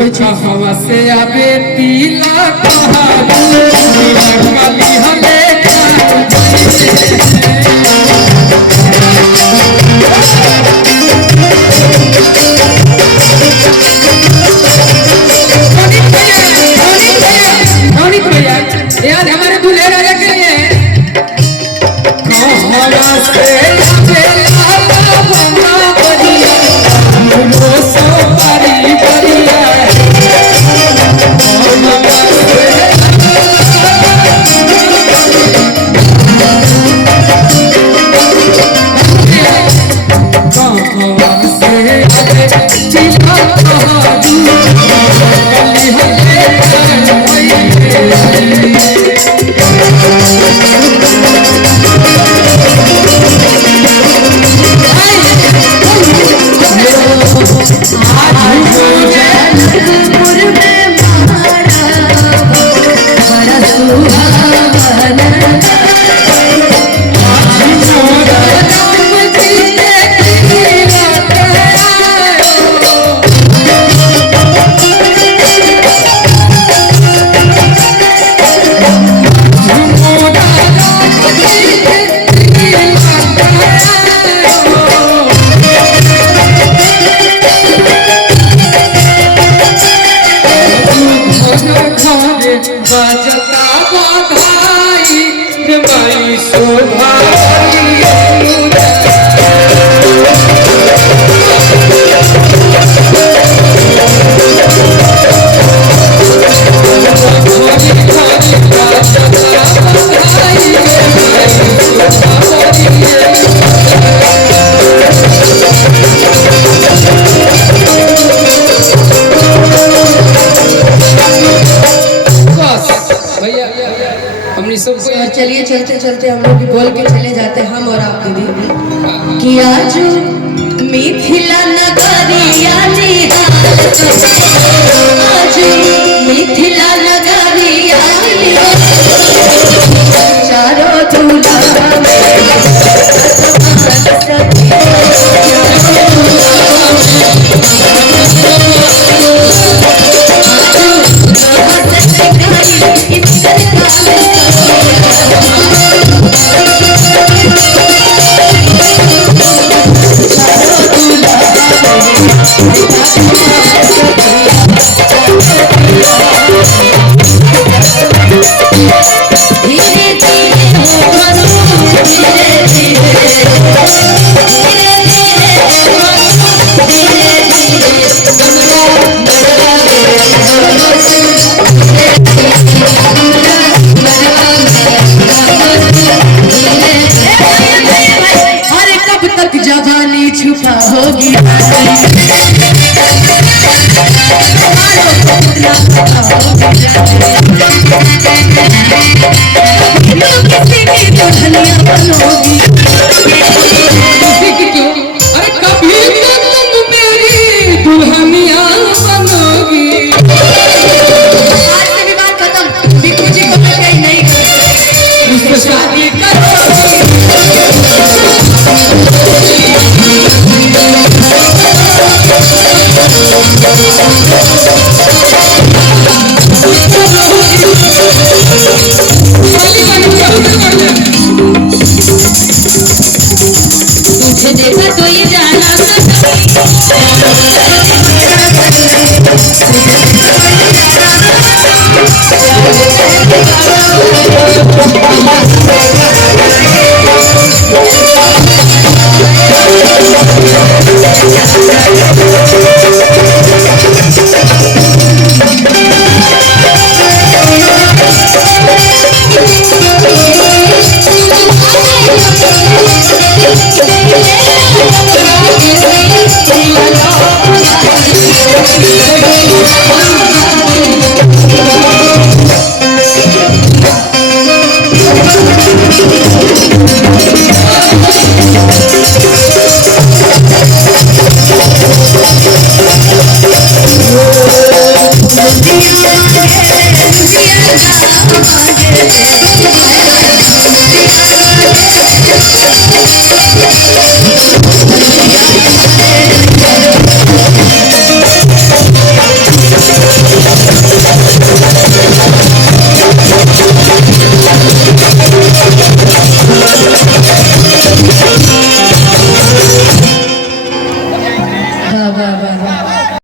हवा से आवे पीला काली हले याद हमारे दूल्हे राजा के लिए हवा से चलिए चलते चलते हम लोग भी बोल के चले जाते हम और आप दीदी कि आज मिथिला नगरिया आज मिथिला नगरिया चारों दूल्हा छुपा होगी दुल्हनिया बनोगी अरे कभी तो तुम मेरी दुल्हनिया बनोगी। आज से विवाद खत्म, बिक्कू जी को मैं कहीं नहीं करती शादी करो।